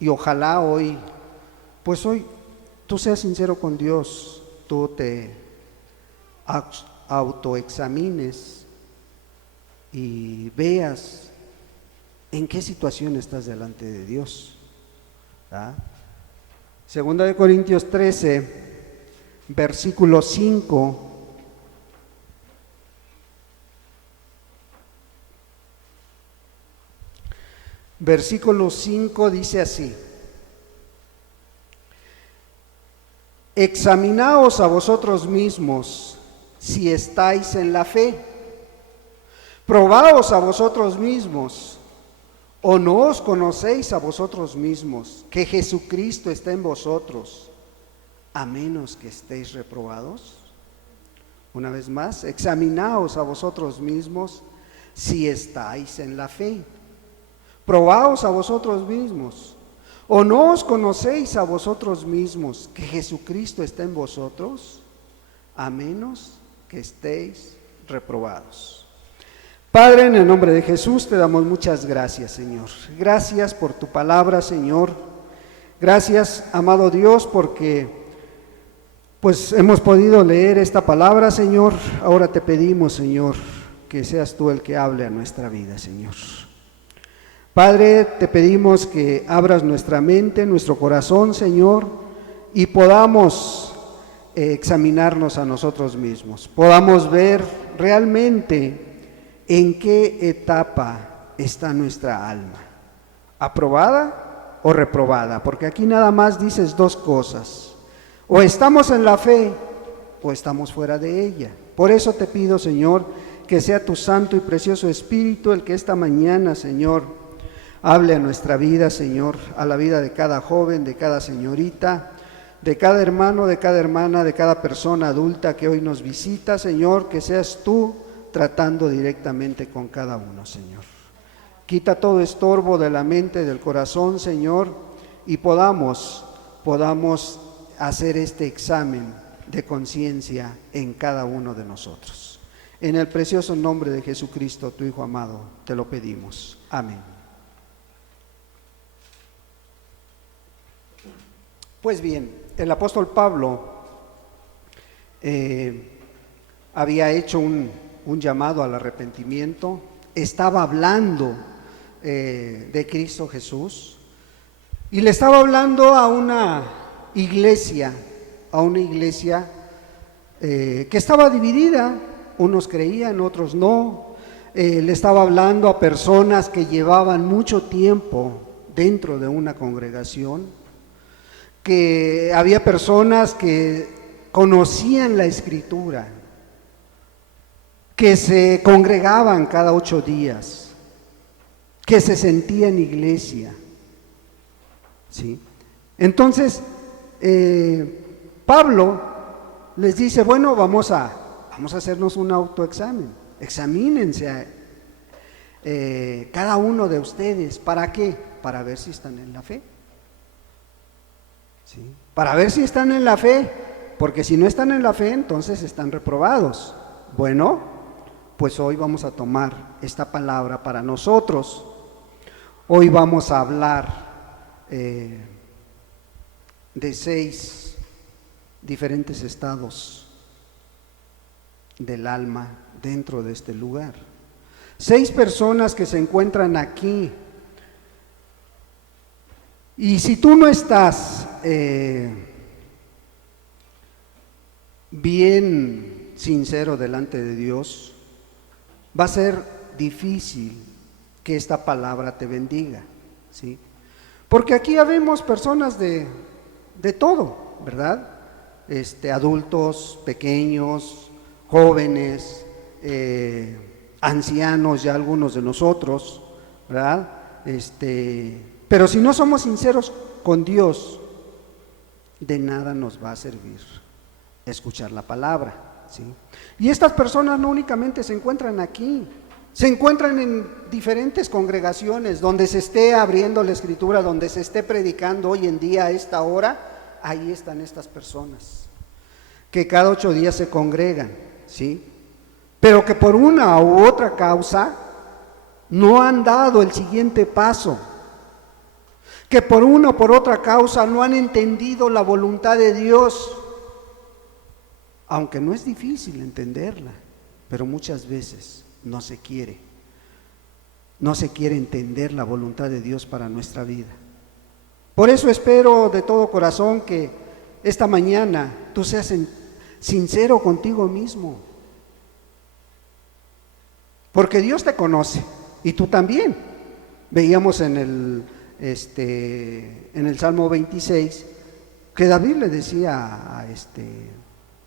Y ojalá hoy, pues hoy, tú seas sincero con Dios, tú te autoexamines y veas en qué situación estás delante de Dios. ¿Ah? Segunda de Corintios 13, versículo 5. Versículo 5 dice así: examinaos a vosotros mismos si estáis en la fe, probaos a vosotros mismos, o no os conocéis a vosotros mismos, que Jesucristo está en vosotros, a menos que estéis reprobados. Una vez más, examinaos a vosotros mismos si estáis en la fe, probaos a vosotros mismos, o no os conocéis a vosotros mismos, que Jesucristo está en vosotros, a menos que estéis reprobados. Padre, en el nombre de Jesús te damos muchas gracias, Señor. Gracias por tu palabra, Señor. Gracias, amado Dios, porque pues hemos podido leer esta palabra, Señor. Ahora te pedimos, Señor, que seas tú el que hable a nuestra vida, Señor. Padre, te pedimos que abras nuestra mente, nuestro corazón, Señor, y podamos examinarnos a nosotros mismos. Podamos ver realmente ¿en qué etapa está nuestra alma? ¿Aprobada o reprobada? Porque aquí nada más dices dos cosas: o estamos en la fe o estamos fuera de ella. Por eso te pido, Señor, que sea tu santo y precioso Espíritu el que esta mañana, Señor, hable a nuestra vida, Señor, a la vida de cada joven, de cada señorita, de cada hermano, de cada hermana, de cada persona adulta que hoy nos visita, Señor, que seas tú tratando directamente con cada uno, Señor. Quita todo estorbo de la mente, del corazón, Señor, y podamos hacer este examen de conciencia en cada uno de nosotros. En el precioso nombre de Jesucristo, tu Hijo amado, te lo pedimos. Amén. Pues bien, el apóstol Pablo había hecho un llamado al arrepentimiento, estaba hablando de Cristo Jesús y le estaba hablando a una iglesia que estaba dividida, unos creían, otros no. Le estaba hablando a personas que llevaban mucho tiempo dentro de una congregación, que había personas que conocían la Escritura, que se congregaban cada 8 días, que se sentían iglesia, ¿sí? Entonces, Pablo les dice, bueno, vamos a hacernos un autoexamen, examínense cada uno de ustedes. ¿Para qué? Para ver si están en la fe, ¿sí? Para ver si están en la fe, porque si no están en la fe, entonces están reprobados. Bueno, pues hoy vamos a tomar esta palabra para nosotros. Hoy vamos a hablar de 6 diferentes estados del alma dentro de este lugar. 6 personas que se encuentran aquí. Y si tú no estás bien sincero delante de Dios, va a ser difícil que esta palabra te bendiga, ¿sí? Porque aquí habemos personas de todo, ¿verdad? Adultos, pequeños, jóvenes, ancianos, ya algunos de nosotros, ¿verdad? Pero si no somos sinceros con Dios, de nada nos va a servir escuchar la palabra, ¿sí? Y estas personas no únicamente se encuentran aquí, se encuentran en diferentes congregaciones donde se esté abriendo la Escritura, donde se esté predicando hoy en día a esta hora. Ahí están estas personas que cada 8 días se congregan, ¿sí? Pero que por una u otra causa no han dado el siguiente paso, que por una o por otra causa no han entendido la voluntad de Dios, aunque no es difícil entenderla, pero muchas veces no se quiere entender la voluntad de Dios para nuestra vida. Por eso espero de todo corazón que esta mañana tú seas sincero contigo mismo, porque Dios te conoce y tú también. Veíamos en el Salmo 26 que David le decía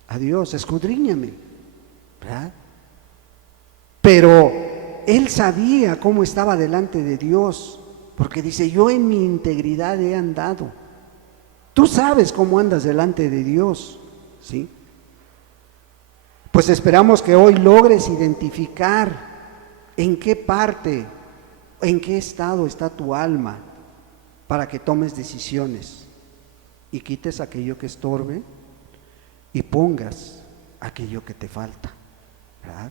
a Dios: escudriñame, ¿verdad? Pero él sabía cómo estaba delante de Dios, porque dice: yo en mi integridad he andado. Tú sabes cómo andas delante de Dios, ¿sí? Pues esperamos que hoy logres identificar en qué parte, en qué estado está tu alma, para que tomes decisiones y quites aquello que estorbe y pongas aquello que te falta, ¿verdad?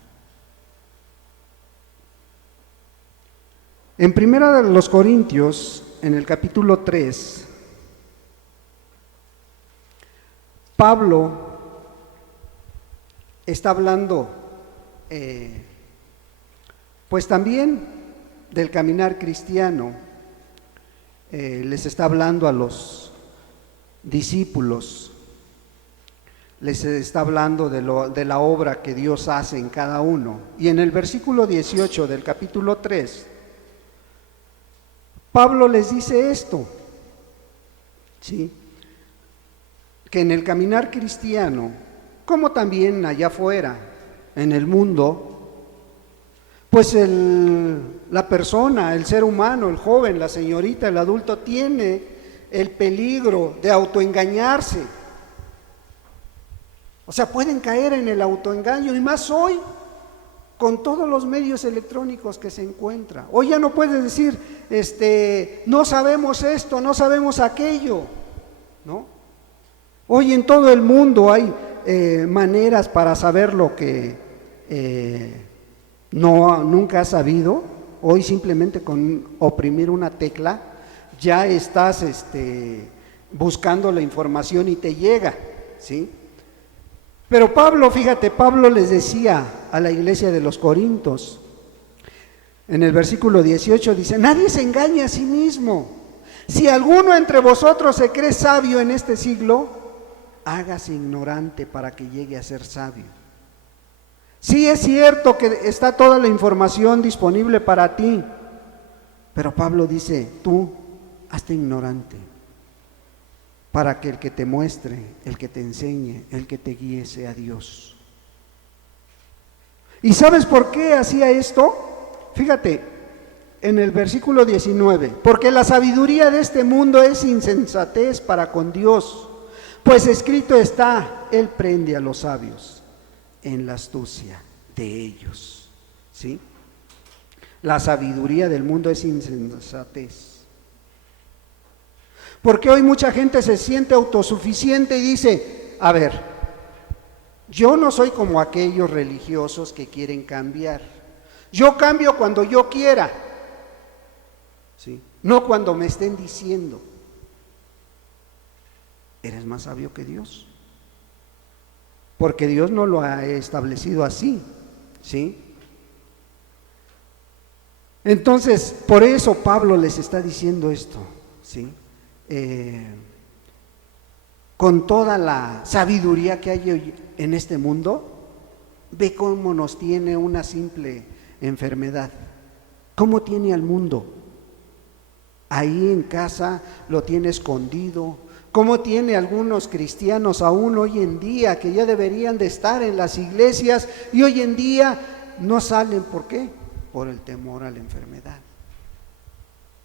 En Primera de los Corintios, en el capítulo 3, Pablo está hablando, pues también del caminar cristiano. Les está hablando a los discípulos, les está hablando de la obra que Dios hace en cada uno. Y en el versículo 18 del capítulo 3, Pablo les dice esto, ¿sí? Que en el caminar cristiano, como también allá afuera, en el mundo, pues la persona, el ser humano, el joven, la señorita, el adulto, tiene el peligro de autoengañarse. O sea, pueden caer en el autoengaño, y más hoy, con todos los medios electrónicos que se encuentra. Hoy ya no puedes decir, no sabemos esto, no sabemos aquello, ¿no? Hoy en todo el mundo hay maneras para saber lo que nunca has sabido. Hoy simplemente con oprimir una tecla ya estás buscando la información y te llega, ¿sí? Pero Pablo, fíjate, Pablo les decía a la iglesia de los Corintios, en el versículo 18 dice: nadie se engañe a sí mismo. Si alguno entre vosotros se cree sabio en este siglo, hágase ignorante para que llegue a ser sabio. Sí, es cierto que está toda la información disponible para ti, pero Pablo dice: tú hazte ignorante, para que el que te muestre, el que te enseñe, el que te guíe sea Dios. ¿Y sabes por qué hacía esto? Fíjate, en el versículo 19, porque la sabiduría de este mundo es insensatez para con Dios, pues escrito está: Él prende a los sabios en la astucia de ellos, ¿sí? La sabiduría del mundo es insensatez. Porque hoy mucha gente se siente autosuficiente y dice: a ver, yo no soy como aquellos religiosos que quieren cambiar. Yo cambio cuando yo quiera, ¿sí? No cuando me estén diciendo. Eres más sabio que Dios, porque Dios no lo ha establecido así, ¿sí? Entonces, por eso Pablo les está diciendo esto, ¿sí? Con toda la sabiduría que hay hoy en este mundo, ve cómo nos tiene una simple enfermedad, cómo tiene al mundo. Ahí en casa lo tiene escondido, cómo tiene algunos cristianos aún hoy en día que ya deberían de estar en las iglesias y hoy en día no salen. ¿Por qué? Por el temor a la enfermedad.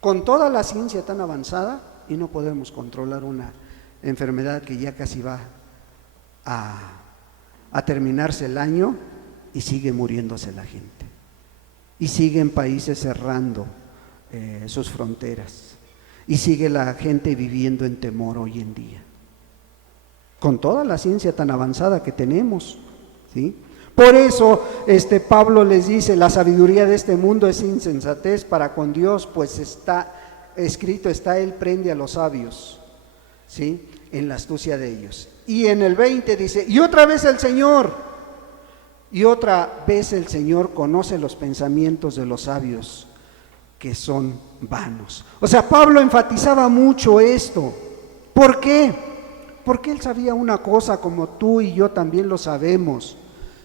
Con toda la ciencia tan avanzada, y no podemos controlar una enfermedad que ya casi va a terminarse el año y sigue muriéndose la gente. Y siguen países cerrando sus fronteras. Y sigue la gente viviendo en temor hoy en día. Con toda la ciencia tan avanzada que tenemos, ¿sí? Por eso Pablo les dice: la sabiduría de este mundo es insensatez para con Dios, pues escrito está, Él prende a los sabios, ¿sí?, en la astucia de ellos. Y en el 20 dice, y otra vez el Señor conoce los pensamientos de los sabios, que son vanos. O sea, Pablo enfatizaba mucho esto. ¿Por qué? Porque él sabía una cosa, como tú y yo también lo sabemos,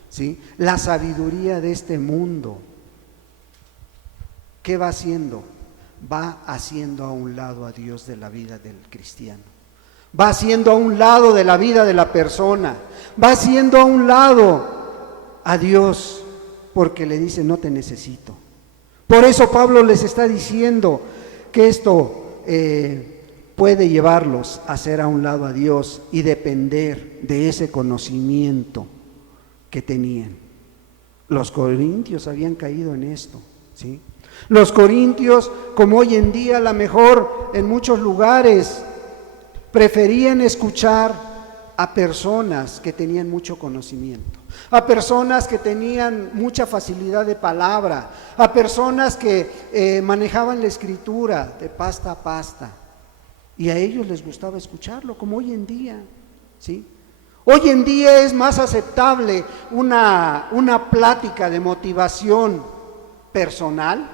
¿sí? La sabiduría de este mundo, ¿qué va haciendo? Va haciendo a un lado a Dios de la vida del cristiano. Va haciendo a un lado de la vida de la persona. Va haciendo a un lado a Dios, porque le dice, no te necesito. Por eso Pablo les está diciendo que esto puede llevarlos a hacer a un lado a Dios y depender de ese conocimiento que tenían. Los corintios habían caído en esto, ¿sí? Los corintios, como hoy en día, a lo mejor en muchos lugares, preferían escuchar a personas que tenían mucho conocimiento, a personas que tenían mucha facilidad de palabra, a personas que manejaban la escritura de pasta a pasta, y a ellos les gustaba escucharlo, como hoy en día, ¿sí? Hoy en día es más aceptable una plática de motivación personal,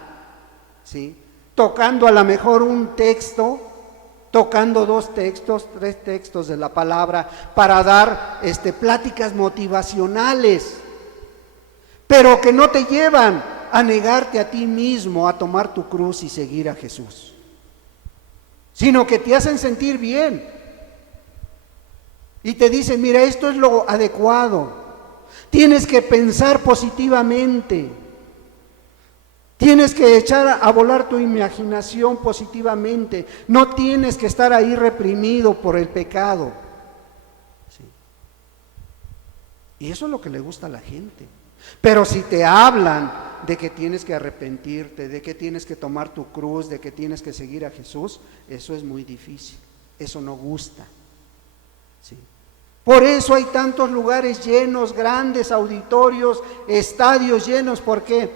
¿sí?, tocando a lo mejor un texto, tocando 2 textos, 3 textos de la palabra, para dar pláticas motivacionales, pero que no te llevan a negarte a ti mismo, a tomar tu cruz y seguir a Jesús, sino que te hacen sentir bien y te dicen, mira, esto es lo adecuado, tienes que pensar positivamente, tienes que echar a volar tu imaginación positivamente, no tienes que estar ahí reprimido por el pecado, ¿sí? Y eso es lo que le gusta a la gente. Pero si te hablan de que tienes que arrepentirte, de que tienes que tomar tu cruz, de que tienes que seguir a Jesús, eso es muy difícil, eso no gusta, ¿sí? Por eso hay tantos lugares llenos, grandes auditorios, estadios llenos. ¿Por qué?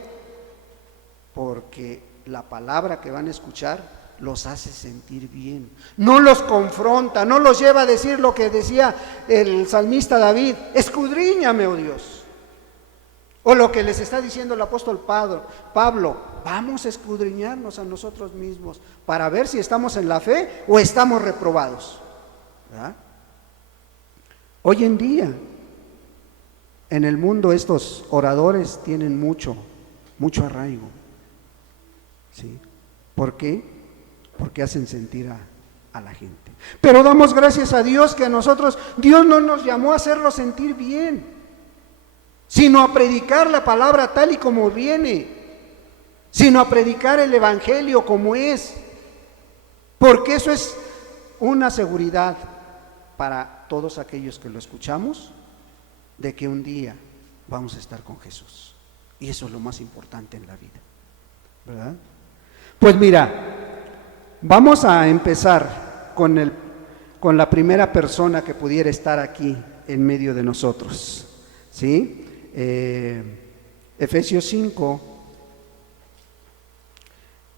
Porque la palabra que van a escuchar los hace sentir bien, no los confronta, no los lleva a decir lo que decía el salmista David, escudriñame, oh Dios. O lo que les está diciendo el apóstol Pablo, vamos a escudriñarnos a nosotros mismos para ver si estamos en la fe o estamos reprobados, ¿verdad? Hoy en día, en el mundo, estos oradores tienen mucho arraigo, ¿sí? ¿Por qué? Porque hacen sentir a la gente. Pero damos gracias a Dios que a nosotros, Dios no nos llamó a hacerlo sentir bien, sino a predicar la palabra tal y como viene, sino a predicar el evangelio como es, porque eso es una seguridad para todos aquellos que lo escuchamos, de que un día vamos a estar con Jesús, y eso es lo más importante en la vida, ¿verdad? Pues mira, vamos a empezar con la primera persona que pudiera estar aquí en medio de nosotros, ¿sí? Efesios 5,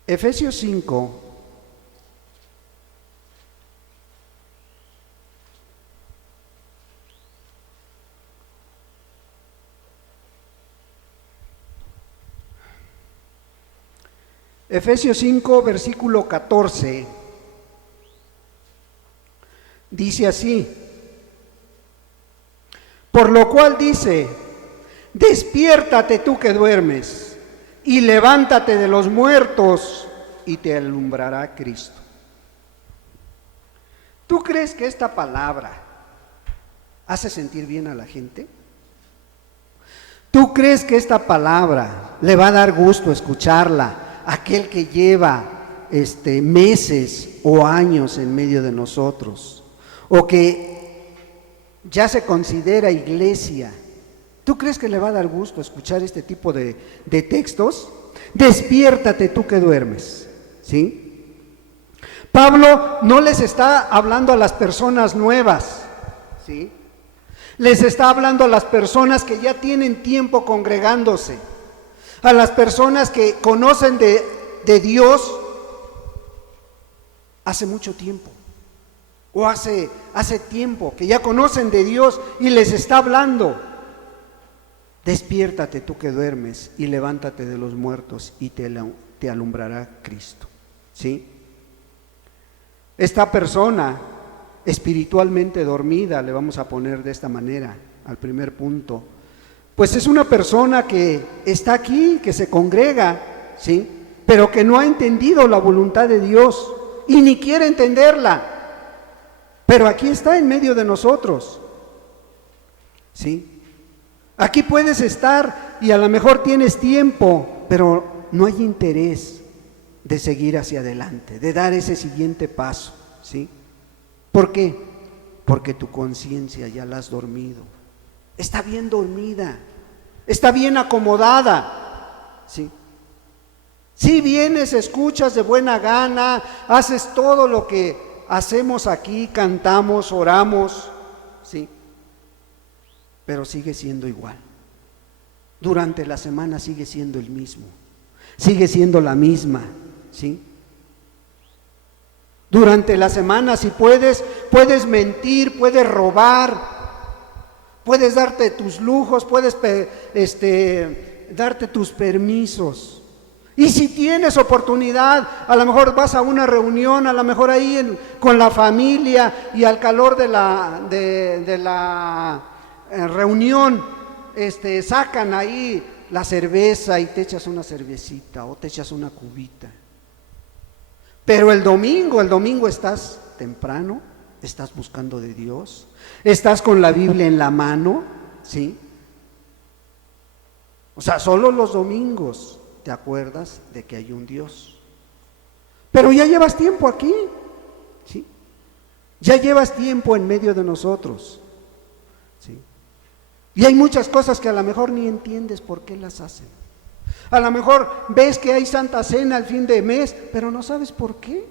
Efesios 5, versículo 14, dice así: por lo cual dice, despiértate tú que duermes, y levántate de los muertos, y te alumbrará Cristo. ¿Tú crees que esta palabra hace sentir bien a la gente? ¿Tú crees que esta palabra le va a dar gusto escucharla a aquel que lleva meses o años en medio de nosotros, o que ya se considera iglesia? ¿Tú crees que le va a dar gusto escuchar este tipo de textos? Despiértate tú que duermes, ¿sí? Pablo no les está hablando a las personas nuevas, ¿sí? Les está hablando a las personas que ya tienen tiempo congregándose, a las personas que conocen de Dios, hace mucho tiempo, o hace tiempo que ya conocen de Dios y les está hablando. Despiértate tú que duermes y levántate de los muertos y te alumbrará Cristo. ¿Sí? Esta persona espiritualmente dormida, le vamos a poner de esta manera al primer punto, pues es una persona que está aquí, que se congrega, ¿sí? Pero que no ha entendido la voluntad de Dios y ni quiere entenderla, pero aquí está en medio de nosotros, ¿sí? Aquí puedes estar y a lo mejor tienes tiempo, pero no hay interés de seguir hacia adelante, de dar ese siguiente paso, ¿sí? ¿Por qué? Porque tu conciencia ya la has dormido, está bien dormida, está bien acomodada, ¿sí? Si vienes, escuchas de buena gana, haces todo lo que hacemos aquí, cantamos, oramos, ¿sí? Pero sigue siendo igual. Durante la semana sigue siendo el mismo, sigue siendo la misma, ¿sí? Durante la semana, si puedes mentir, puedes robar, puedes darte tus lujos, puedes darte tus permisos. Y si tienes oportunidad, a lo mejor vas a una reunión, a lo mejor ahí con la familia y al calor de la reunión, sacan ahí la cerveza y te echas una cervecita o te echas una cubita. Pero el domingo estás temprano, estás buscando de Dios, estás con la Biblia en la mano, ¿sí? O sea, solo los domingos te acuerdas de que hay un Dios. Pero ya llevas tiempo aquí, ¿sí? Ya llevas tiempo en medio de nosotros, ¿sí? Y hay muchas cosas que a lo mejor ni entiendes por qué las hacen. A lo mejor ves que hay Santa Cena al fin de mes, pero no sabes por qué.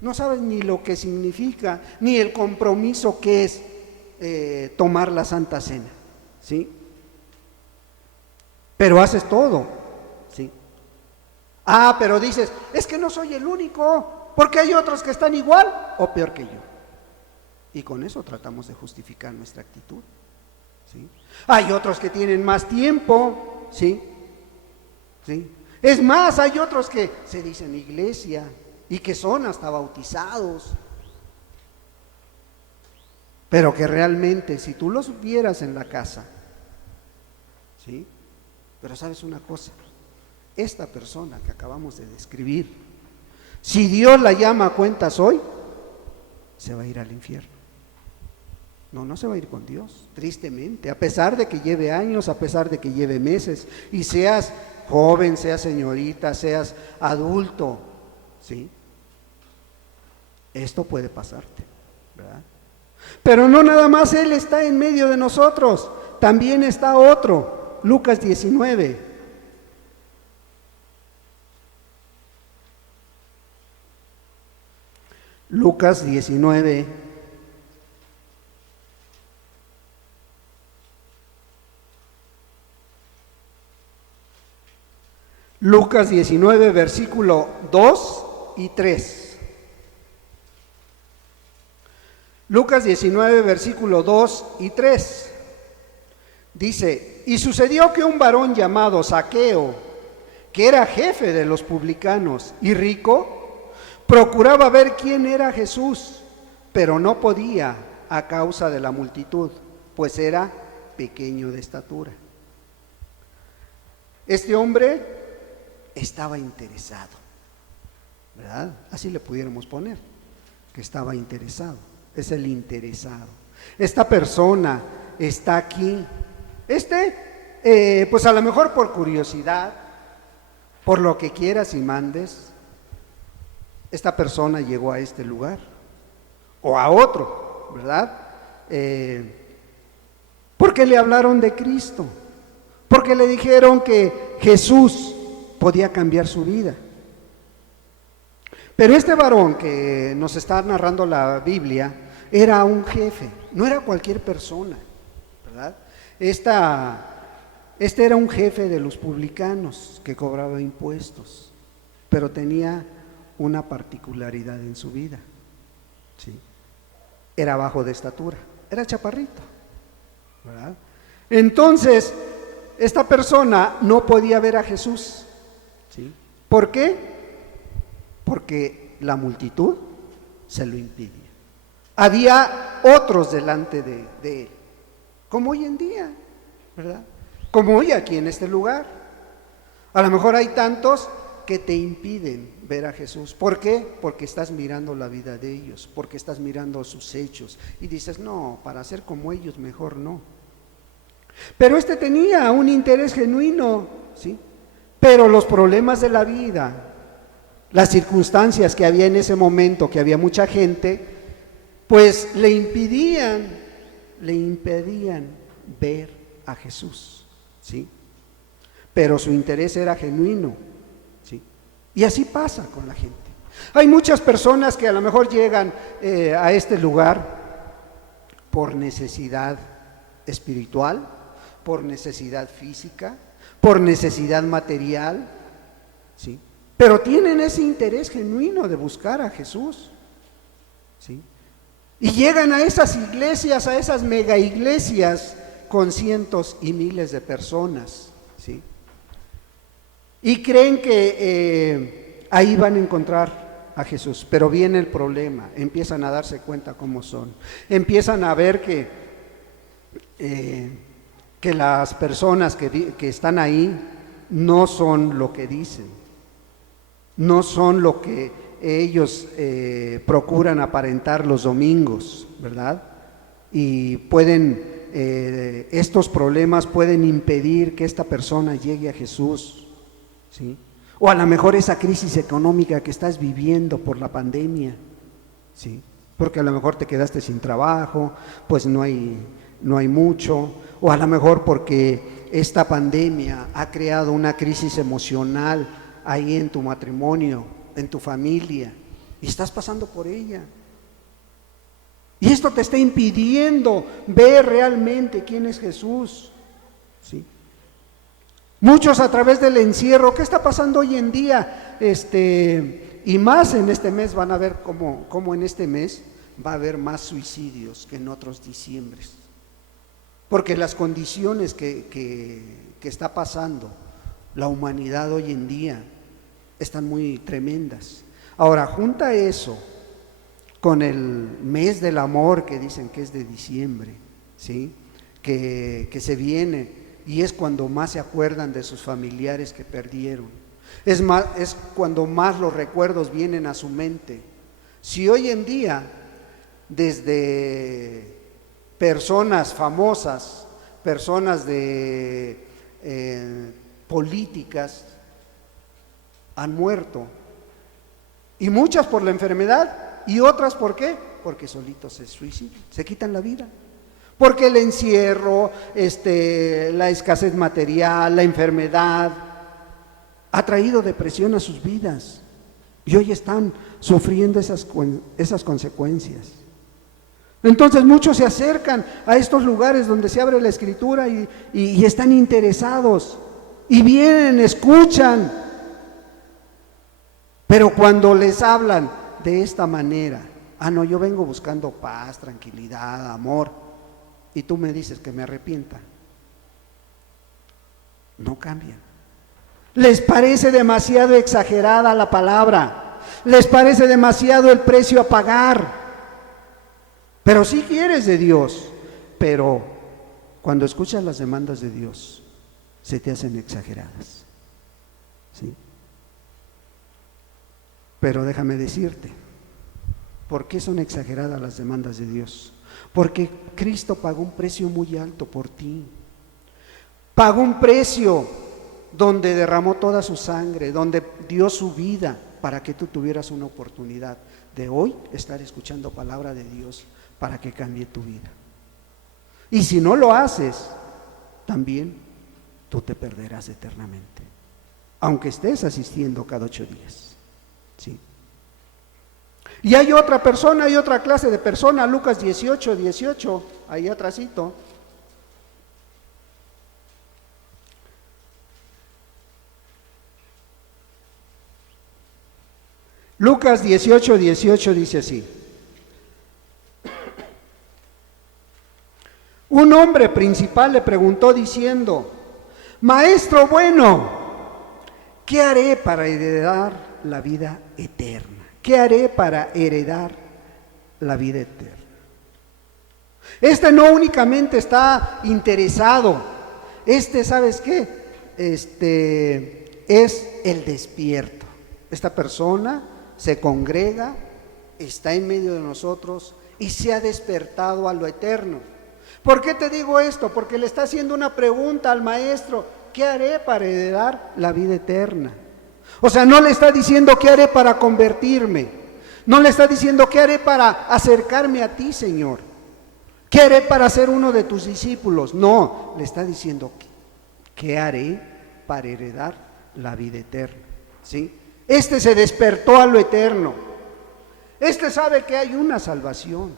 No sabes ni lo que significa, ni el compromiso que es tomar la Santa Cena, ¿sí? Pero haces todo, ¿sí? Ah, pero dices, es que no soy el único, porque hay otros que están igual o peor que yo. Y con eso tratamos de justificar nuestra actitud, ¿sí? Hay otros que tienen más tiempo, ¿sí? ¿Sí? Es más, hay otros que se dicen iglesia y que son hasta bautizados, pero que realmente si tú los vieras en la casa, ¿sí? Pero sabes una cosa, esta persona que acabamos de describir, si Dios la llama a cuentas hoy, se va a ir al infierno. No se va a ir con Dios, tristemente, a pesar de que lleve años, a pesar de que lleve meses, y seas joven, seas señorita, seas adulto, ¿sí? Esto puede pasarte, ¿verdad? Pero no nada más Él está en medio de nosotros, también está otro, Lucas 19. Lucas 19. Lucas 19, versículo 2 y 3. Lucas 19, versículo 2 y 3. Dice, y sucedió que un varón llamado Zaqueo, que era jefe de los publicanos y rico, procuraba ver quién era Jesús, pero no podía a causa de la multitud, pues era pequeño de estatura. Este hombre estaba interesado, ¿verdad? Así le pudiéramos poner, que estaba interesado, es el interesado. Esta persona está aquí, pues a lo mejor por curiosidad, por lo que quieras y mandes, esta persona llegó a este lugar, o a otro, ¿verdad? Porque le hablaron de Cristo, porque le dijeron que Jesús podía cambiar su vida. Pero este varón que nos está narrando la Biblia era un jefe, no era cualquier persona, ¿verdad? Este era un jefe de los publicanos que cobraba impuestos, pero tenía una particularidad en su vida, ¿sí? Era bajo de estatura, era chaparrito, ¿verdad? Entonces, esta persona no podía ver a Jesús, ¿sí? ¿Por qué? Porque la multitud se lo impedía. Había otros delante de él, como hoy en día, ¿verdad? Como hoy aquí en este lugar. A lo mejor hay tantos que te impiden ver a Jesús. ¿Por qué? Porque estás mirando la vida de ellos, porque estás mirando sus hechos y dices, no, para ser como ellos mejor no. Pero este tenía un interés genuino, ¿sí? Pero los problemas de la vida, las circunstancias que había en ese momento, que había mucha gente, pues le impedían ver a Jesús, ¿sí? Pero su interés era genuino, ¿sí? Y así pasa con la gente. Hay muchas personas que a lo mejor llegan a este lugar por necesidad espiritual, por necesidad física, por necesidad material, ¿sí? Pero tienen ese interés genuino de buscar a Jesús, ¿sí? Y llegan a esas iglesias, a esas mega iglesias con cientos y miles de personas, ¿sí? Y creen que ahí van a encontrar a Jesús, pero viene el problema, empiezan a darse cuenta cómo son, empiezan a ver que las personas que están ahí no son lo que dicen, no son lo que ellos procuran aparentar los domingos, ¿verdad? Y estos problemas pueden impedir que esta persona llegue a Jesús, ¿sí? O a lo mejor esa crisis económica que estás viviendo por la pandemia, ¿sí? Porque a lo mejor te quedaste sin trabajo, pues no hay mucho, o a lo mejor porque esta pandemia ha creado una crisis emocional ahí en tu matrimonio, en tu familia, y estás pasando por ella. Y esto te está impidiendo ver realmente quién es Jesús, ¿sí? Muchos a través del encierro, ¿qué está pasando hoy en día? Y más en este mes van a ver cómo en este mes va a haber más suicidios que en otros diciembres. Porque las condiciones que está pasando la humanidad hoy en día están muy tremendas. Ahora, junta eso con el mes del amor que dicen que es de diciembre, ¿sí? Que se viene y es cuando más se acuerdan de sus familiares que perdieron. Es cuando más los recuerdos vienen a su mente. Si hoy en día, desde personas famosas, personas de políticas han muerto, y muchas por la enfermedad y otras ¿por qué? Porque solitos se suicidan, se quitan la vida, porque el encierro, la escasez material, la enfermedad ha traído depresión a sus vidas y hoy están sufriendo esas consecuencias. Entonces muchos se acercan a estos lugares donde se abre la escritura y están interesados y vienen, escuchan, pero cuando les hablan de esta manera, no, yo vengo buscando paz, tranquilidad, amor, y tú me dices que me arrepienta, no cambian. Les parece demasiado exagerada la palabra, les parece demasiado el precio a pagar. Pero sí quieres de Dios, pero cuando escuchas las demandas de Dios, se te hacen exageradas, ¿sí? Pero déjame decirte, ¿por qué son exageradas las demandas de Dios? Porque Cristo pagó un precio muy alto por ti. Pagó un precio donde derramó toda su sangre, donde dio su vida para que tú tuvieras una oportunidad de hoy estar escuchando palabra de Dios para que cambie tu vida. Y si no lo haces, también tú te perderás eternamente, aunque estés asistiendo cada 8 días, ¿sí? Y hay otra persona, hay otra clase de persona, Lucas 18, ahí atrásito. Lucas 18:18 dice así: un hombre principal le preguntó diciendo: Maestro bueno, ¿qué haré para heredar la vida eterna? ¿Qué haré para heredar la vida eterna? Este no únicamente está interesado, ¿sabes qué? Es el despierto. Esta persona se congrega, está en medio de nosotros y se ha despertado a lo eterno. ¿Por qué te digo esto? Porque le está haciendo una pregunta al maestro: ¿qué haré para heredar la vida eterna? O sea, no le está diciendo qué haré para convertirme, no le está diciendo qué haré para acercarme a ti, Señor, qué haré para ser uno de tus discípulos. No, le está diciendo qué haré para heredar la vida eterna, ¿sí? Se despertó a lo eterno. Sabe que hay una salvación.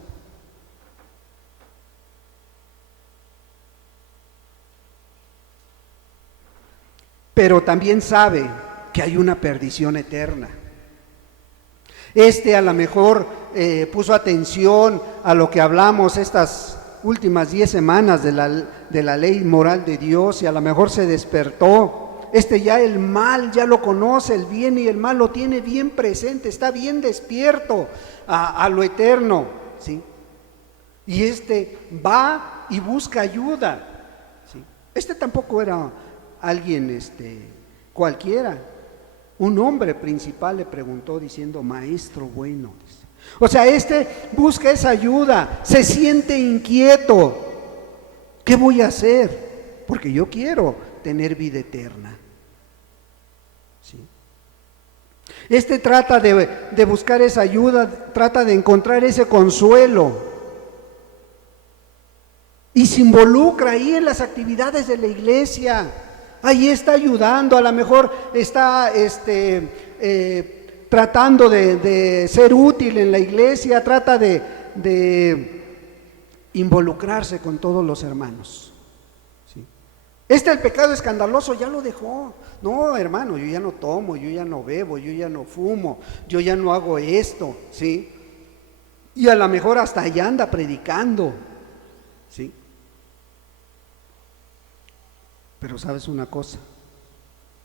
Pero también sabe que hay una perdición eterna. A lo mejor puso atención a lo que hablamos estas últimas 10 semanas de la ley moral de Dios, y a lo mejor se despertó. Ya el mal ya lo conoce, el bien y el mal lo tiene bien presente, está bien despierto a lo eterno, ¿sí? Y va y busca ayuda, ¿sí? Tampoco era alguien cualquiera. Un hombre principal le preguntó diciendo: Maestro bueno. O sea, busca esa ayuda, se siente inquieto. ¿Qué voy a hacer? Porque yo quiero tener vida eterna, ¿sí? Trata de buscar esa ayuda, trata de encontrar ese consuelo, y se involucra ahí en las actividades de la iglesia. Ahí está ayudando, a lo mejor está tratando de ser útil en la iglesia, trata de involucrarse con todos los hermanos, ¿sí? El pecado escandaloso ya lo dejó. No, hermano, yo ya no tomo, yo ya no bebo, yo ya no fumo, yo ya no hago esto, ¿sí? Y a lo mejor hasta allá anda predicando, ¿sí? Pero sabes una cosa,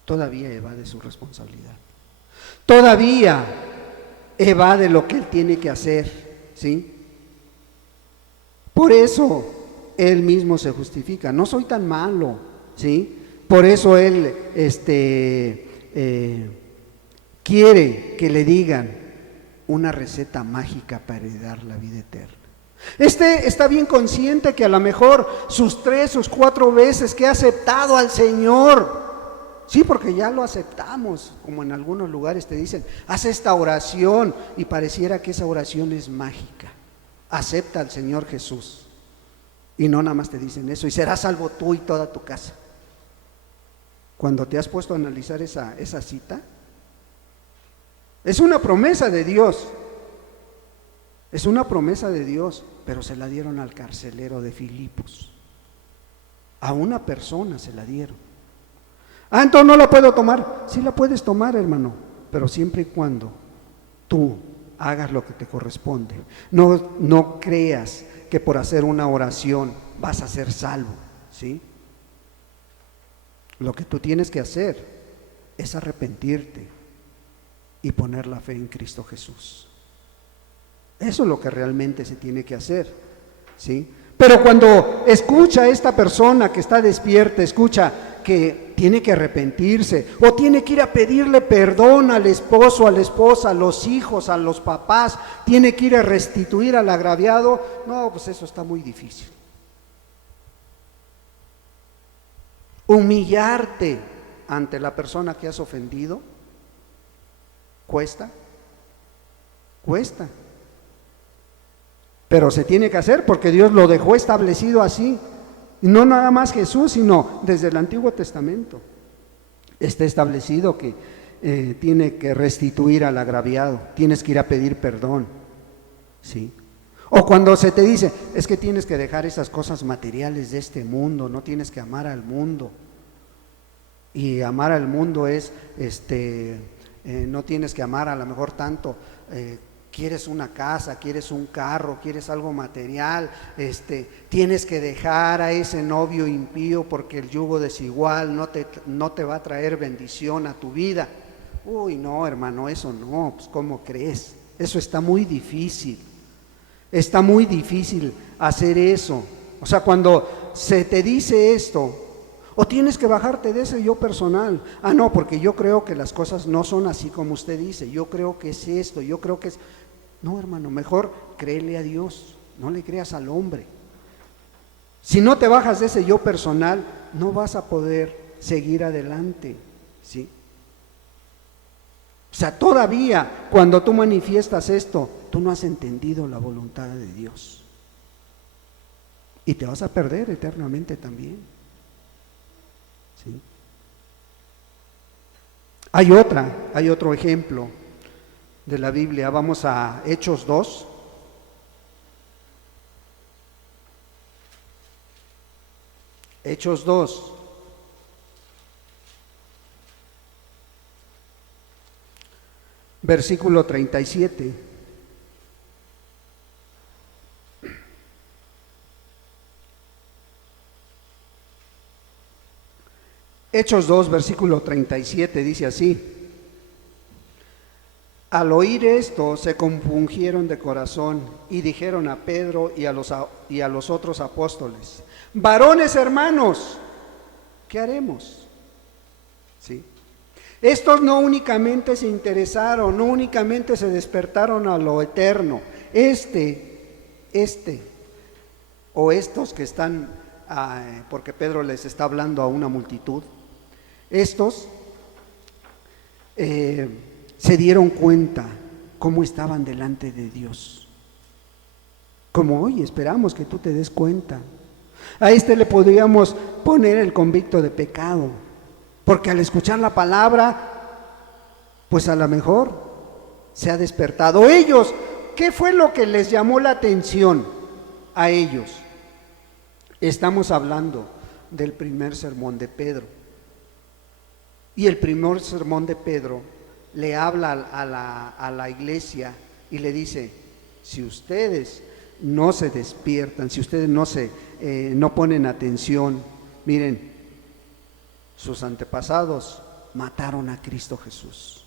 todavía evade su responsabilidad, todavía evade lo que él tiene que hacer, ¿sí? Por eso él mismo se justifica: no soy tan malo, ¿sí? Por eso él quiere que le digan una receta mágica para heredar la vida eterna. Está bien consciente que a lo mejor sus 3, sus 4 veces que ha aceptado al Señor, sí, porque ya lo aceptamos, como en algunos lugares te dicen: haz esta oración, y pareciera que esa oración es mágica. Acepta al Señor Jesús, y no nada más te dicen eso: y serás salvo tú y toda tu casa. Cuando te has puesto a analizar esa cita, es una promesa de Dios. Es una promesa de Dios, pero se la dieron al carcelero de Filipos. A una persona se la dieron. Entonces no la puedo tomar. Sí la puedes tomar, hermano, pero siempre y cuando tú hagas lo que te corresponde. No creas que por hacer una oración vas a ser salvo, ¿sí? Lo que tú tienes que hacer es arrepentirte y poner la fe en Cristo Jesús. Eso es lo que realmente se tiene que hacer, ¿sí? Pero cuando escucha a esta persona que está despierta, escucha que tiene que arrepentirse, o tiene que ir a pedirle perdón al esposo, a la esposa, a los hijos, a los papás, tiene que ir a restituir al agraviado, no, pues eso está muy difícil. Humillarte ante la persona que has ofendido cuesta. Pero se tiene que hacer porque Dios lo dejó establecido así. Y no nada más Jesús, sino desde el Antiguo Testamento está establecido que tiene que restituir al agraviado, tienes que ir a pedir perdón, ¿sí? O cuando se te dice: es que tienes que dejar esas cosas materiales de este mundo, no tienes que amar al mundo. Y amar al mundo es no tienes que amar a lo mejor tanto, quieres una casa, quieres un carro, quieres algo material, tienes que dejar a ese novio impío porque el yugo desigual no te va a traer bendición a tu vida. Uy, no, hermano, eso no, pues ¿cómo crees? Eso está muy difícil hacer eso. O sea, cuando se te dice esto, o tienes que bajarte de ese yo personal. No, porque yo creo que las cosas no son así como usted dice, yo creo que es esto, yo creo que es... No, hermano, mejor créele a Dios, no le creas al hombre. Si no te bajas de ese yo personal, no vas a poder seguir adelante, ¿sí? O sea, todavía cuando tú manifiestas esto, tú no has entendido la voluntad de Dios. Y te vas a perder eternamente también. ¿Sí? Hay otro ejemplo de la Biblia. Vamos a Hechos 2. Hechos 2. Versículo 37. Hechos 2, versículo 37 dice así: al oír esto se compungieron de corazón y dijeron a Pedro y a los otros apóstoles: varones hermanos, ¿qué haremos? ¿Sí? Estos no únicamente se interesaron, no únicamente se despertaron a lo eterno. O estos que están, porque Pedro les está hablando a una multitud, estos se dieron cuenta cómo estaban delante de Dios. Como hoy esperamos que tú te des cuenta. A le podríamos poner el convicto de pecado, porque al escuchar la palabra, pues a lo mejor se ha despertado. Ellos, ¿qué fue lo que les llamó la atención a ellos? Estamos hablando del primer sermón de Pedro. Y el primer sermón de Pedro le habla a la iglesia y le dice: si ustedes no se despiertan, si ustedes no ponen atención, miren, sus antepasados mataron a Cristo Jesús.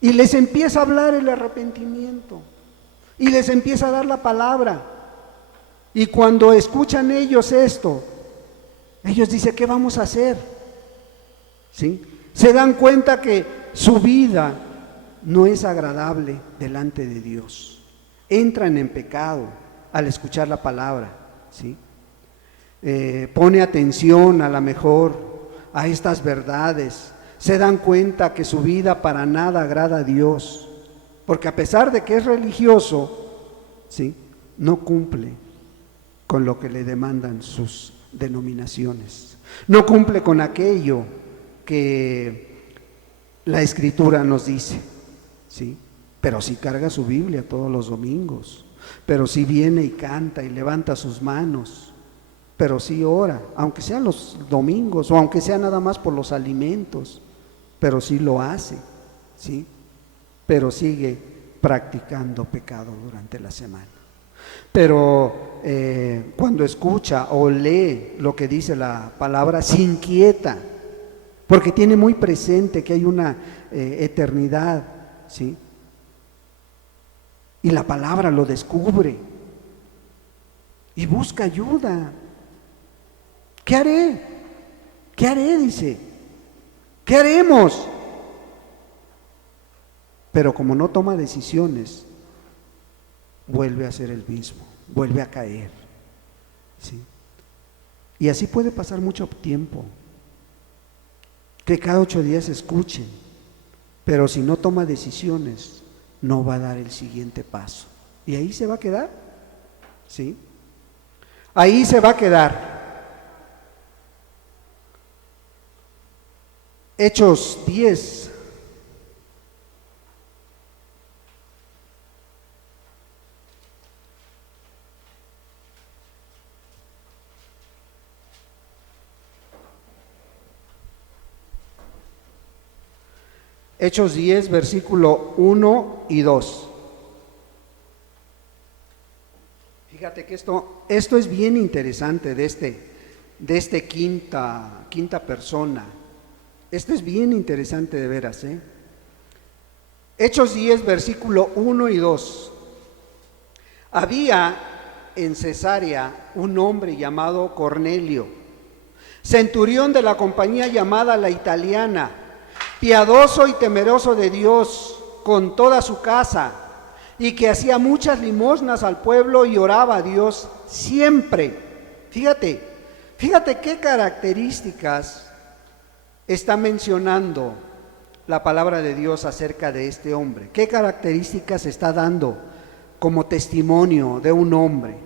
Y les empieza a hablar el arrepentimiento y les empieza a dar la palabra. Y cuando escuchan ellos esto, ellos dicen: ¿qué vamos a hacer? ¿Sí? Se dan cuenta que su vida no es agradable delante de Dios. Entran en pecado al escuchar la palabra, ¿sí? Pone atención a lo mejor a estas verdades. Se dan cuenta que su vida para nada agrada a Dios, porque a pesar de que es religioso, ¿sí?, no cumple con lo que le demandan sus denominaciones. No cumple con aquello que la Escritura nos dice, ¿sí? Pero sí carga su Biblia todos los domingos, pero sí viene y canta y levanta sus manos, pero sí ora, aunque sean los domingos o aunque sea nada más por los alimentos, pero sí lo hace, ¿sí? Pero sigue practicando pecado durante la semana. Pero cuando escucha o lee lo que dice la palabra, se inquieta, porque tiene muy presente que hay una eternidad, ¿sí? Y la palabra lo descubre y busca ayuda. ¿Qué haré? ¿Qué haré? Dice. ¿Qué haremos? Pero como no toma decisiones, vuelve a ser el mismo, vuelve a caer, ¿sí? Y así puede pasar mucho tiempo, que cada 8 días escuchen, pero si no toma decisiones, no va a dar el siguiente paso. Y ahí se va a quedar, ¿sí? Ahí se va a quedar. Hechos 10. Hechos 10, versículo 1 y 2. Fíjate que esto es bien interesante de este quinta persona. Esto es bien interesante de veras, ¿eh? Hechos 10, versículo 1 y 2. Había en Cesarea un hombre llamado Cornelio, centurión de la compañía llamada la Italiana, piadoso y temeroso de Dios con toda su casa, y que hacía muchas limosnas al pueblo y oraba a Dios siempre. Fíjate qué características está mencionando la palabra de Dios acerca de este hombre. ¿Qué características está dando como testimonio de un hombre?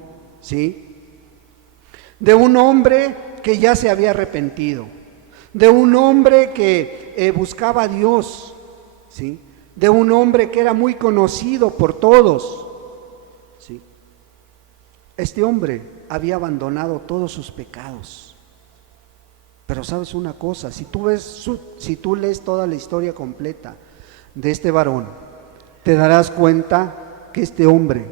¿Sí? De un hombre que ya se había arrepentido, de un hombre que buscaba a Dios, ¿sí? De un hombre que era muy conocido por todos, ¿sí? Este hombre había abandonado todos sus pecados. Pero sabes una cosa, si tú lees toda la historia completa de este varón, te darás cuenta que este hombre,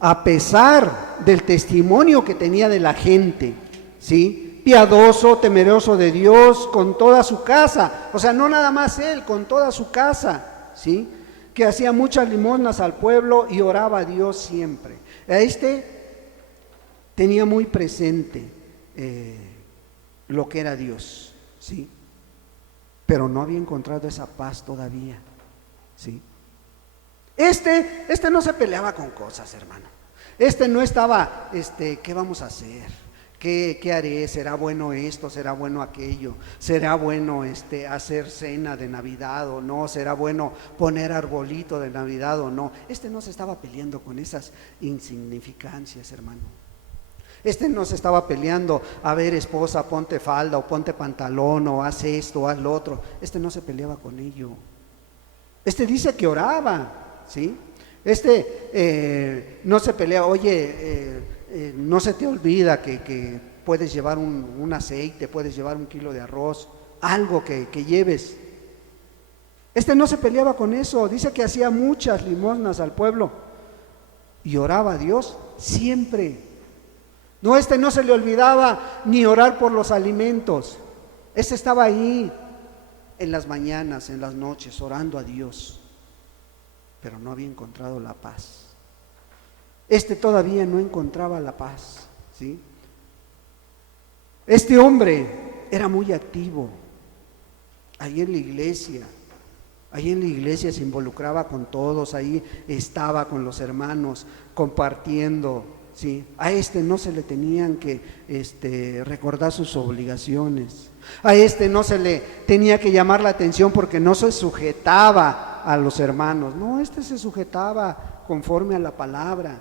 a pesar del testimonio que tenía de la gente, ¿sí?, piadoso, temeroso de Dios, con toda su casa, o sea, no nada más él, con toda su casa, ¿sí?, que hacía muchas limosnas al pueblo y oraba a Dios siempre. Tenía muy presente lo que era Dios, ¿sí? Pero no había encontrado esa paz todavía, ¿sí? Este no se peleaba con cosas, hermano. No estaba, ¿qué vamos a hacer? ¿Qué haré? ¿Será bueno esto? ¿Será bueno aquello? ¿Será bueno hacer cena de Navidad o no? ¿Será bueno poner arbolito de Navidad o no? No se estaba peleando con esas insignificancias, hermano. No se estaba peleando, a ver, esposa, ponte falda o ponte pantalón o haz esto o haz lo otro. No se peleaba con ello. Dice que oraba, ¿sí? No se pelea, oye, no se te olvida que puedes llevar un aceite, puedes llevar 1 kilo de arroz, algo que lleves. No se peleaba con eso, dice que hacía muchas limosnas al pueblo y oraba a Dios siempre. No, no se le olvidaba ni orar por los alimentos. Estaba ahí en las mañanas, en las noches, orando a Dios, pero no había encontrado la paz. Todavía no encontraba la paz, ¿sí? Este hombre era muy activo ahí en la iglesia. Ahí en la iglesia se involucraba con todos, ahí estaba con los hermanos compartiendo, ¿sí? A no se le tenían que recordar sus obligaciones. A no se le tenía que llamar la atención porque no se sujetaba a los hermanos. No, se sujetaba conforme a la palabra.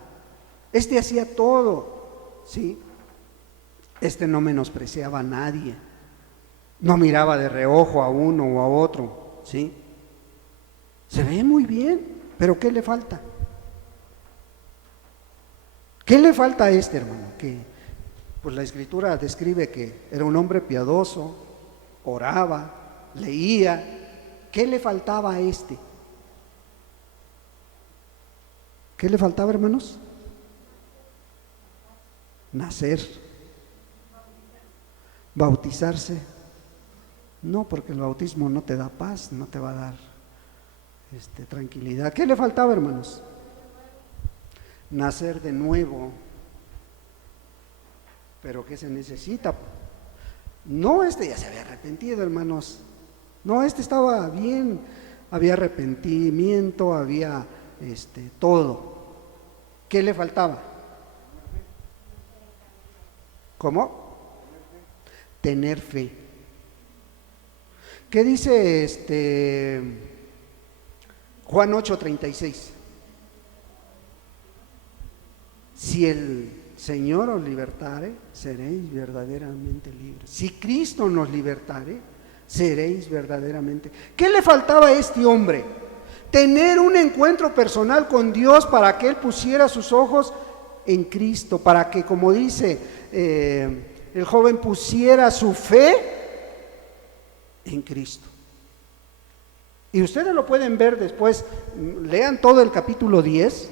Hacía todo, ¿sí? No menospreciaba a nadie. No miraba de reojo a uno o a otro, ¿sí? Se ve muy bien, pero ¿qué le falta? ¿Qué le falta a hermano? Que pues la Escritura describe que era un hombre piadoso, oraba, leía. ¿Qué le faltaba a ¿Qué le faltaba, hermanos? Nacer. Bautizarse. No, porque el bautismo no te da paz, no te va a dar tranquilidad. ¿Qué le faltaba, hermanos? Nacer de nuevo. Pero ¿qué se necesita? No, ya se había arrepentido, hermanos. No, estaba bien, había arrepentimiento, había todo. ¿Qué le faltaba? ¿Cómo? Tener fe. ¿Qué dice Juan 8:36? Si el Señor os libertare, seréis verdaderamente libres. Si Cristo nos libertare, seréis verdaderamente. ¿Qué le faltaba a este hombre? Tener un encuentro personal con Dios para que él pusiera sus ojos en Cristo, para que, como dice el joven, pusiera su fe en Cristo. Y ustedes lo pueden ver después, lean todo el capítulo 10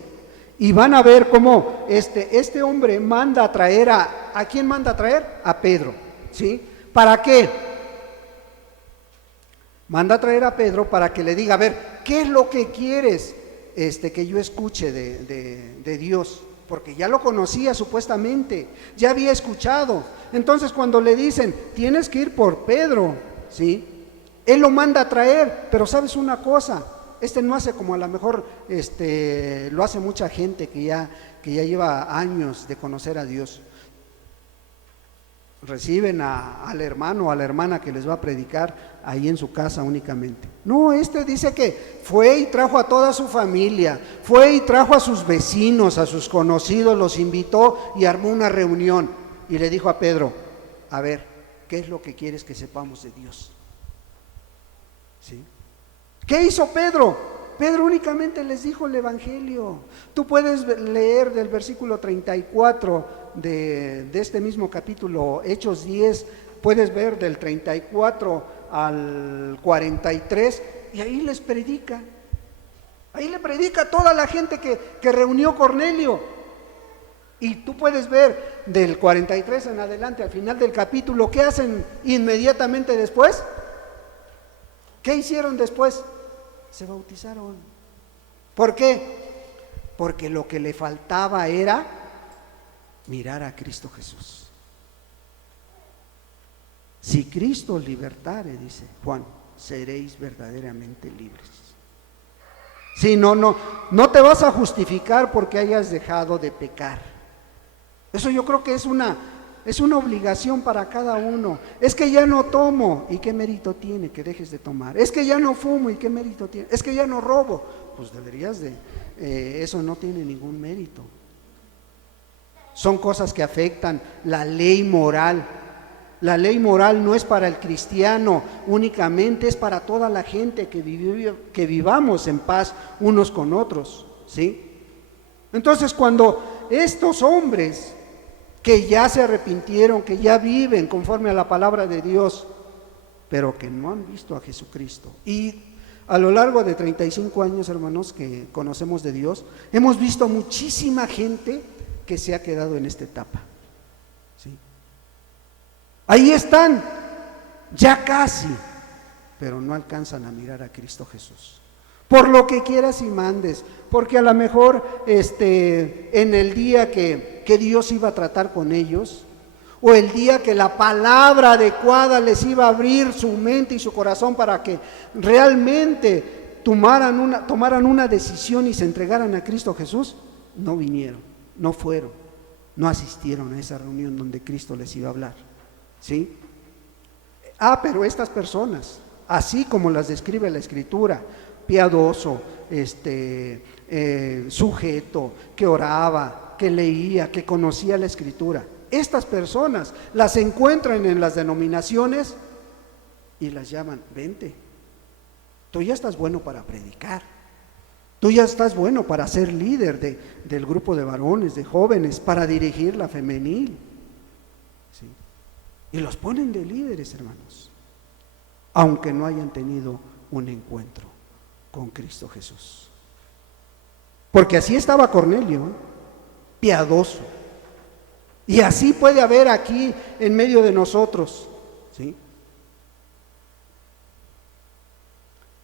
y van a ver cómo este hombre manda a traer ¿a quién manda a traer? A Pedro, ¿sí? ¿Para qué? Manda a traer a Pedro para que le diga, a ver, ¿qué es lo que quieres que yo escuche de Dios? Porque ya lo conocía supuestamente, ya había escuchado. Entonces cuando le dicen, tienes que ir por Pedro, ¿sí? Él lo manda a traer, pero ¿sabes una cosa? No hace como a lo mejor lo hace mucha gente que ya lleva años de conocer a Dios. Reciben al hermano o a la hermana que les va a predicar ahí en su casa únicamente. No, dice que fue y trajo a toda su familia, fue y trajo a sus vecinos, a sus conocidos, los invitó y armó una reunión y le dijo a Pedro, a ver, ¿qué es lo que quieres que sepamos de Dios? ¿Sí? ¿Qué hizo Pedro? Pedro únicamente les dijo el evangelio. Tú puedes leer del versículo 34 de este mismo capítulo, Hechos 10, puedes ver del 34 al 43 y ahí les predica. Ahí le predica a toda la gente que reunió Cornelio. Y tú puedes ver del 43 en adelante, al final del capítulo, ¿qué hacen inmediatamente después? ¿Qué hicieron después? Se bautizaron. ¿Por qué? Porque lo que le faltaba era mirar a Cristo Jesús. Si Cristo os libertare, dice Juan, seréis verdaderamente libres. Si no te vas a justificar porque hayas dejado de pecar. Eso yo creo que es una obligación para cada uno. Es que ya no tomo, ¿y qué mérito tiene que dejes de tomar? Es que ya no fumo, ¿y qué mérito tiene? Es que ya no robo, pues deberías eso no tiene ningún mérito. Son cosas que afectan la ley moral. La ley moral no es para el cristiano únicamente, es para toda la gente que vivamos en paz unos con otros, ¿sí? Entonces cuando estos hombres que ya se arrepintieron, que ya viven conforme a la palabra de Dios, pero que no han visto a Jesucristo. Y a lo largo de 35 años, hermanos, que conocemos de Dios, hemos visto muchísima gente que se ha quedado en esta etapa. ¿Sí? Ahí están, ya casi, pero no alcanzan a mirar a Cristo Jesús. Por lo que quieras y mandes, porque a lo mejor en el día que Dios iba a tratar con ellos, o el día que la palabra adecuada les iba a abrir su mente y su corazón para que realmente tomaran una decisión y se entregaran a Cristo Jesús, no vinieron, no fueron, no asistieron a esa reunión donde Cristo les iba a hablar, ¿sí? Pero estas personas, así como las describe la Escritura, piadoso, sujeto, que oraba, que leía, que conocía la Escritura. Estas personas las encuentran en las denominaciones y las llaman, vente, tú ya estás bueno para predicar, tú ya estás bueno para ser líder del grupo de varones, de jóvenes, para dirigir la femenil, ¿sí? Y los ponen de líderes, hermanos, aunque no hayan tenido un encuentro con Cristo Jesús. Porque así estaba Cornelio, piadoso. Y así puede haber aquí en medio de nosotros, ¿sí?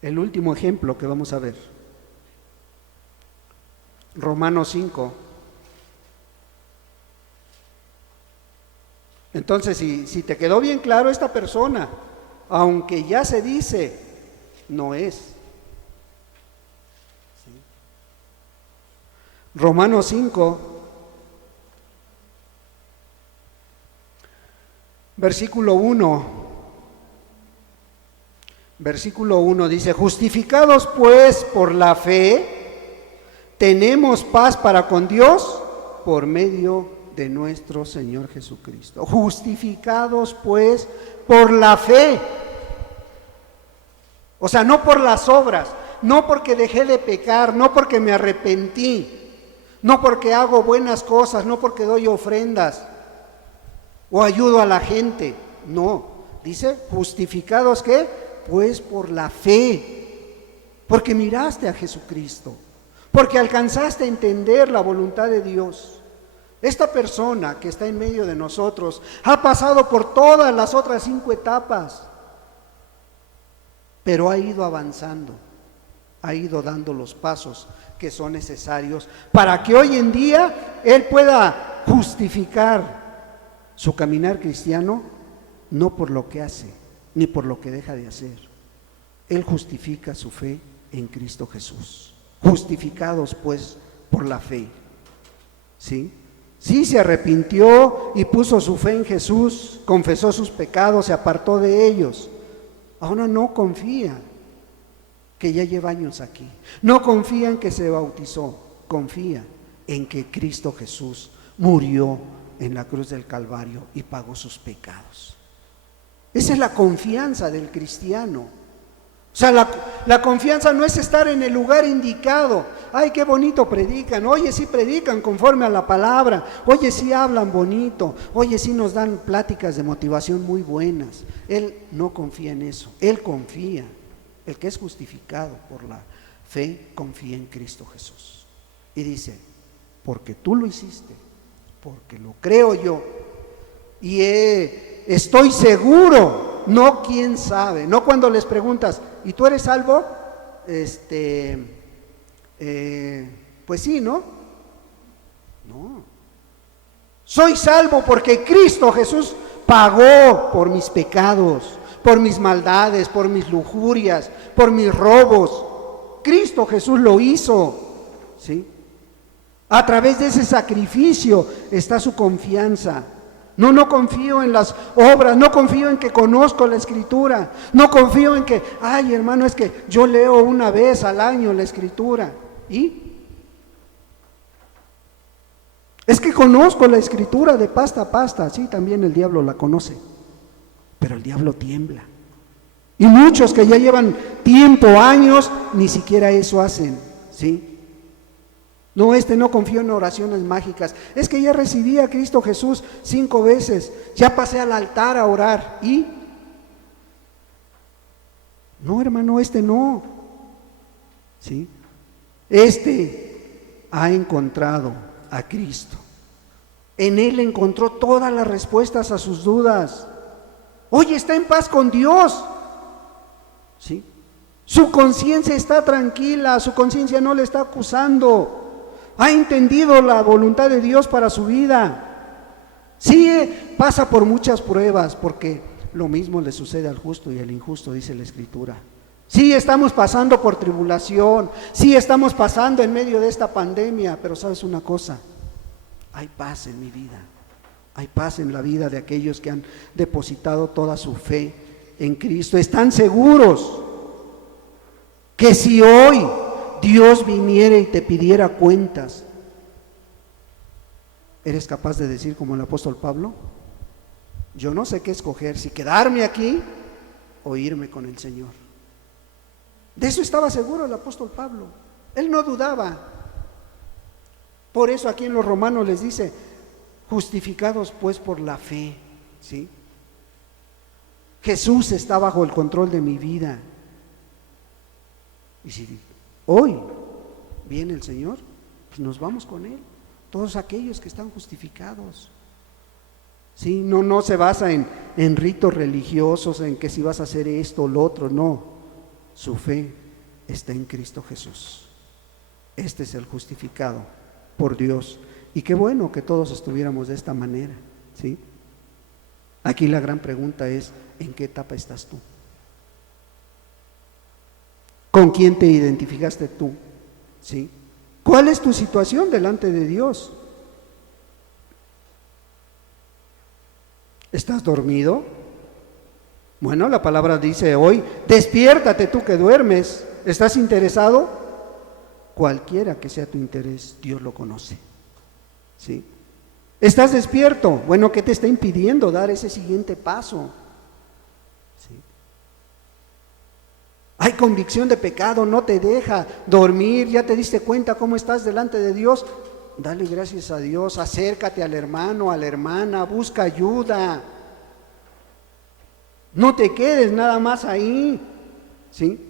El último ejemplo que vamos a ver, Romanos 5. Entonces, si te quedó bien claro, esta persona, aunque ya se dice, no es. Romanos 5, versículo 1. Versículo 1 dice, justificados pues por la fe, tenemos paz para con Dios por medio de nuestro Señor Jesucristo. Justificados pues por la fe. O sea, no por las obras, no porque dejé de pecar, no porque me arrepentí, no porque hago buenas cosas, no porque doy ofrendas o ayudo a la gente. No, dice, justificados ¿qué? Pues por la fe. porque miraste a Jesucristo, porque alcanzaste a entender la voluntad de Dios. Esta persona que está en medio de nosotros ha pasado por todas las otras 5 etapas, pero ha ido avanzando, ha ido dando los pasos que son necesarios para que hoy en día él pueda justificar su caminar cristiano, no por lo que hace, ni por lo que deja de hacer. Él justifica su fe en Cristo Jesús. Justificados pues por la fe. ¿Sí? Sí, se arrepintió y puso su fe en Jesús, confesó sus pecados, se apartó de ellos. Ahora no confía que ya lleva años aquí. No confía en que se bautizó, confía en que Cristo Jesús murió en la cruz del Calvario y pagó sus pecados. Esa es la confianza del cristiano. O sea, la confianza no es estar en el lugar indicado. Ay, qué bonito predican. Oye, sí predican conforme a la palabra. Oye, sí hablan bonito. Oye, sí nos dan pláticas de motivación muy buenas. Él no confía en eso. Él confía. El que es justificado por la fe confía en Cristo Jesús. Y dice, porque tú lo hiciste, porque lo creo yo, y estoy seguro, no quién sabe, no cuando les preguntas, ¿y tú eres salvo? Pues sí, ¿no? No. Soy salvo porque Cristo Jesús pagó por mis pecados, por mis maldades, por mis lujurias, por mis robos. Cristo Jesús lo hizo, ¿sí? A través de ese sacrificio está su confianza. No confío en las obras, no confío en que conozco la Escritura, no confío en que, ay hermano, es que yo leo una vez al año la Escritura. ¿Y? Es que conozco la Escritura de pasta a pasta, sí, también el diablo la conoce, pero el diablo tiembla. Y muchos que ya llevan tiempo, años, ni siquiera eso hacen, ¿sí? No, no confío en oraciones mágicas. Es que ya recibí a Cristo Jesús 5 veces, ya pasé al altar a orar. ¿Y? No, hermano, no. ¿Sí? Ha encontrado a Cristo. En Él encontró todas las respuestas a sus dudas. Oye, está en paz con Dios. ¿Sí? Su conciencia está tranquila, su conciencia no le está acusando. Ha entendido la voluntad de Dios para su vida. Sí, pasa por muchas pruebas, porque lo mismo le sucede al justo y al injusto, dice la Escritura. Sí, estamos pasando por tribulación, sí, estamos pasando en medio de esta pandemia, pero ¿sabes una cosa? Hay paz en mi vida, hay paz en la vida de aquellos que han depositado toda su fe en Cristo. Están seguros que si hoy Dios viniera y te pidiera cuentas, ¿eres capaz de decir como el apóstol Pablo? Yo no sé qué escoger, si quedarme aquí o irme con el Señor. De eso estaba seguro el apóstol Pablo. Él no dudaba. Por eso aquí en los Romanos les dice, justificados pues por la fe, ¿sí? Jesús está bajo el control de mi vida. Y si hoy viene el Señor, pues nos vamos con Él. Todos aquellos que están justificados. Sí, no se basa en ritos religiosos, en que si vas a hacer esto o lo otro, no. Su fe está en Cristo Jesús. Este es el justificado por Dios. Y qué bueno que todos estuviéramos de esta manera, ¿sí? Aquí la gran pregunta es, ¿en qué etapa estás tú? ¿Con quién te identificaste tú? ¿Sí? ¿Cuál es tu situación delante de Dios? ¿Estás dormido? Bueno, la palabra dice hoy, despiértate tú que duermes. ¿Estás interesado? Cualquiera que sea tu interés, Dios lo conoce. ¿Sí? ¿Estás despierto? Bueno, ¿qué te está impidiendo dar ese siguiente paso? ¿Sí? Hay convicción de pecado, no te deja dormir, ya te diste cuenta cómo estás delante de Dios. Dale gracias a Dios, acércate al hermano, a la hermana, busca ayuda. No te quedes nada más ahí, ¿sí?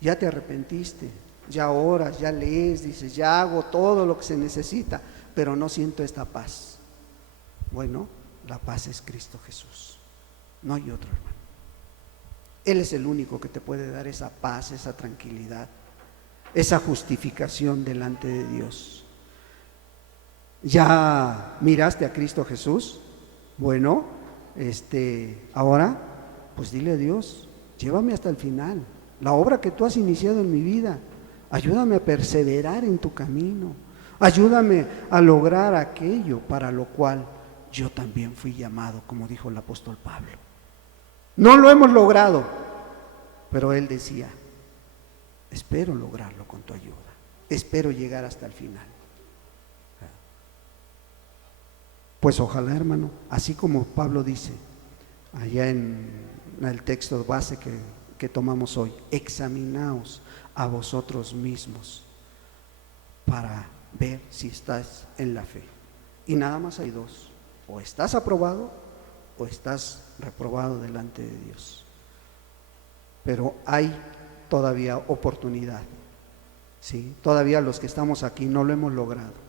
Ya te arrepentiste, ya oras, ya lees, dices, ya hago todo lo que se necesita, pero no siento esta paz. Bueno, la paz es Cristo Jesús. No hay otro, hermano. Él es el único que te puede dar esa paz, esa tranquilidad, esa justificación delante de Dios. ¿Ya miraste a Cristo Jesús? Bueno, ahora, pues dile a Dios, llévame hasta el final. La obra que tú has iniciado en mi vida, ayúdame a perseverar en tu camino. Ayúdame a lograr aquello para lo cual yo también fui llamado, como dijo el apóstol Pablo. No lo hemos logrado, pero él decía, espero lograrlo con tu ayuda, espero llegar hasta el final. Pues ojalá, hermano, así como Pablo dice allá en el texto base que tomamos hoy, examinaos a vosotros mismos para ver si estás en la fe. Y nada más hay dos: o estás aprobado o estás reprobado delante de Dios. Pero hay todavía oportunidad, ¿sí? Todavía los que estamos aquí no lo hemos logrado.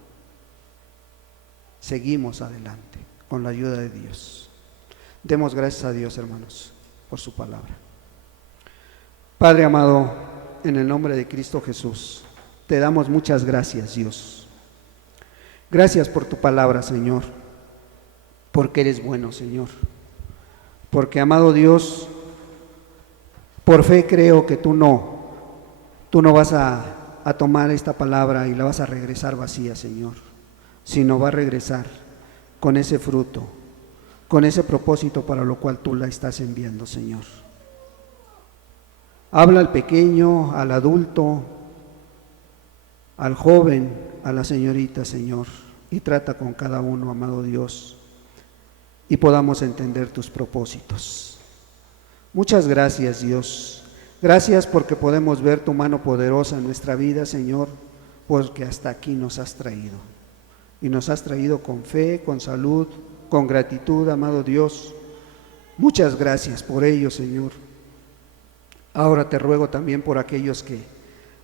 Seguimos adelante con la ayuda de Dios. Demos gracias a Dios, hermanos, por su palabra. Padre amado, en el nombre de Cristo Jesús, te damos muchas gracias, Dios. Gracias por tu palabra, Señor, porque eres bueno, Señor. Porque, amado Dios, por fe creo que tú no vas a tomar esta palabra y la vas a regresar vacía, Señor, sino va a regresar con ese fruto, con ese propósito para lo cual tú la estás enviando, Señor. Habla al pequeño, al adulto, al joven, a la señorita, Señor, y trata con cada uno, amado Dios, y podamos entender tus propósitos. Muchas gracias, Dios. Gracias porque podemos ver tu mano poderosa en nuestra vida, Señor, porque hasta aquí nos has traído. Y nos has traído con fe, con salud, con gratitud, amado Dios. Muchas gracias por ello, Señor. Ahora te ruego también por aquellos que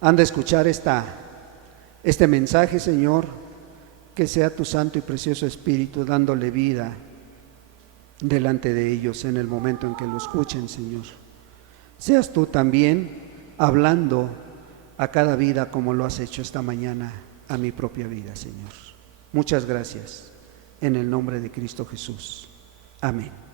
han de escuchar este mensaje, Señor, que sea tu santo y precioso Espíritu dándole vida delante de ellos en el momento en que lo escuchen, Señor. Seas tú también hablando a cada vida como lo has hecho esta mañana a mi propia vida, Señor. Muchas gracias, en el nombre de Cristo Jesús. Amén.